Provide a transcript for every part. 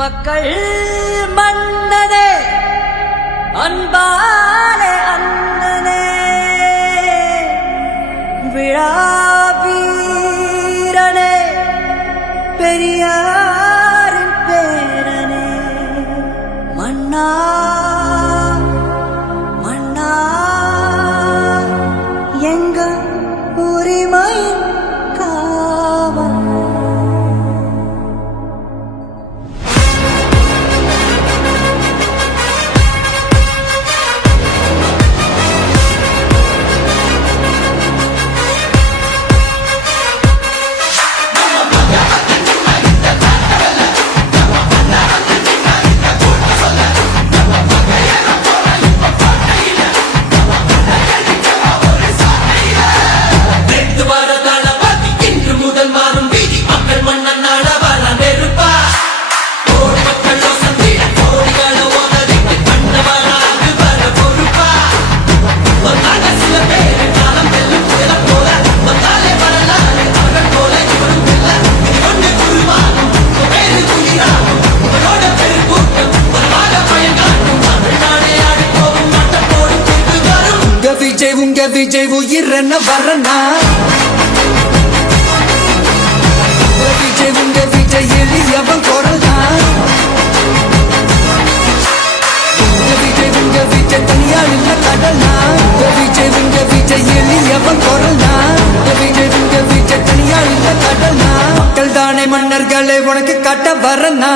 மக்கள் மன்னனே அன்பாலே அண்ணனே விழாவீரனே பெரியாரின் பேரனே மன்னா மன்னா எங்க உரிமை காவல் உங்க விஜய் உயிரன வரனா உங்க விஜய் எளியவன் குரல்னா உங்க விஜய் தனியாள் இல்ல கடல்னா உங்க விஜய் எளியவன் குரல்னா உங்க விஜய் தனியாள் இல்ல கடல்னா மக்கள் தானே மன்னர்களை உனக்கு காட்ட வரனா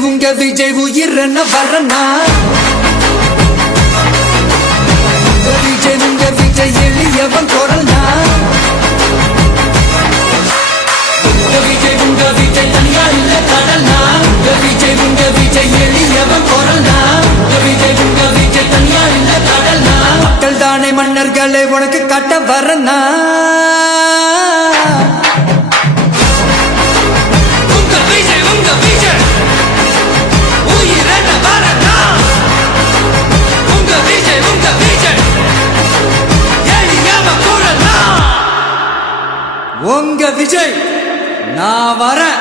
உங்க விஜய் உயிரன வரனா உங்க விஜய் எளியவன் குரல்னா உங்க விஜய் தனியாள் இல்ல கடல்னா உங்க விஜய் எளியவன் குரல்னா உங்க விஜய் தனியாள் இல்ல கடல்னா மக்கள் தானே மன்னர்களை உனக்கு காட்ட வரனா உங்க விஜய் நான் வரேன்.